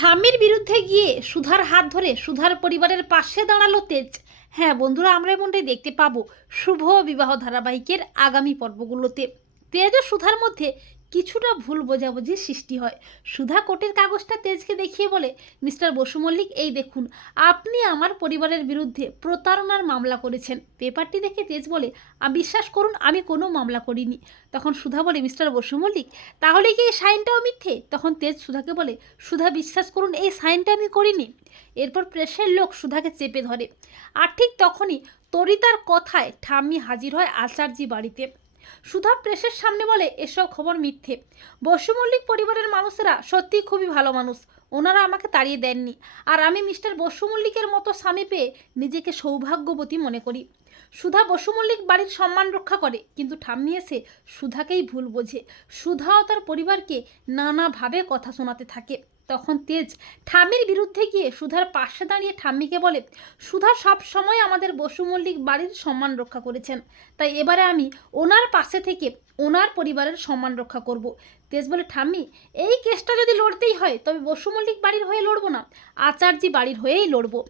ঠাম্মির বিরুদ্ধে গিয়ে সুধার হাত ধরে সুধার পরিবারের পাশে দাঁড়ালো তেজ। হ্যাঁ বন্ধুরা, আমরা এমনটাই দেখতে পাবো শুভ বিবাহ ধারাবাহিকের আগামী পর্বগুলোতে। তেজ ও সুধার মধ্যে কিছুটা ভুল বোঝাবুঝির সৃষ্টি হয়। সুধা কোর্টের কাগজটা তেজকে দেখিয়ে বলে, মিস্টার বসু মল্লিক, এই দেখুন, আপনি আমার পরিবারের বিরুদ্ধে প্রতারণার মামলা করেছেন। পেপারটি দেখে তেজ বলে, বিশ্বাস করুন, আমি কোনো মামলা করিনি। তখন সুধা বলে, মিস্টার বসু মল্লিক, তাহলে কি এই সাইনটাও মিথ্যে? তখন তেজ সুধাকে বলে, সুধা, বিশ্বাস করুন, এই সাইনটা আমি করিনি। এরপর প্রেসের লোক সুধাকে চেপে ধরে। আর ঠিক তখনই তরিতার কথায় ঠাম্মি হাজির হয় আচার্যি বাড়িতে। সুধা প্রেসের সামনে বলে, এসব খবর মিথ্যে। বসু মল্লিক পরিবারের মানুষেরা সত্যিই খুবই ভালো মানুষ, ওনারা আমাকে তাড়িয়ে দেননি। আর আমি মিস্টার বসু মল্লিকের মতো স্বামী পেয়ে নিজেকে সৌভাগ্যবতী মনে করি। সুধা বসু মল্লিক বাড়ির সম্মান রক্ষা করে, কিন্তু ঠাম্মি এসে সুধাকেই ভুল বোঝে। সুধাও তার পরিবারকে নানাভাবে কথা শোনাতে থাকে। তখন তেজ ঠাম্মির বিরুদ্ধে গিয়ে সুধার পাশে দাঁড়িয়ে ঠাম্মিকে বলে, সুধা সব সময় আমাদের বসু মল্লিক বাড়ির সম্মান রক্ষা করেছেন, তাই এবারে আমি ওনার পাশে থেকে ওনার পরিবারের সম্মান রক্ষা করব। তেজ বলে, ঠাম্মি, এই কেসটা যদি লড়তেই হয় তবে বসু মল্লিক বাড়ির হয়ে লড়বো না, আচার্যি বাড়ির হয়েই লড়বো।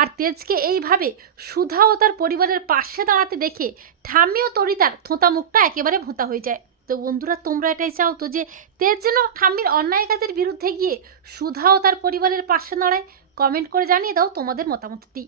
আর তেজকে এইভাবে সুধা ও তার পরিবারের পাশে দাঁড়াতে দেখে ঠাম্মি ও তরিতার থোঁতা মুখটা একেবারে ভোঁতা হয়ে যায়। তো বন্ধুরা, তোমরা এটাই চাও তো যে তেজ যেন ঠাম্মির অন্যায় কাজের বিরুদ্ধে গিয়ে সুধা ও তার পরিবারের পাশে দাঁড়ায়? কমেন্ট করে জানিয়ে দাও তোমাদের মতামতটি।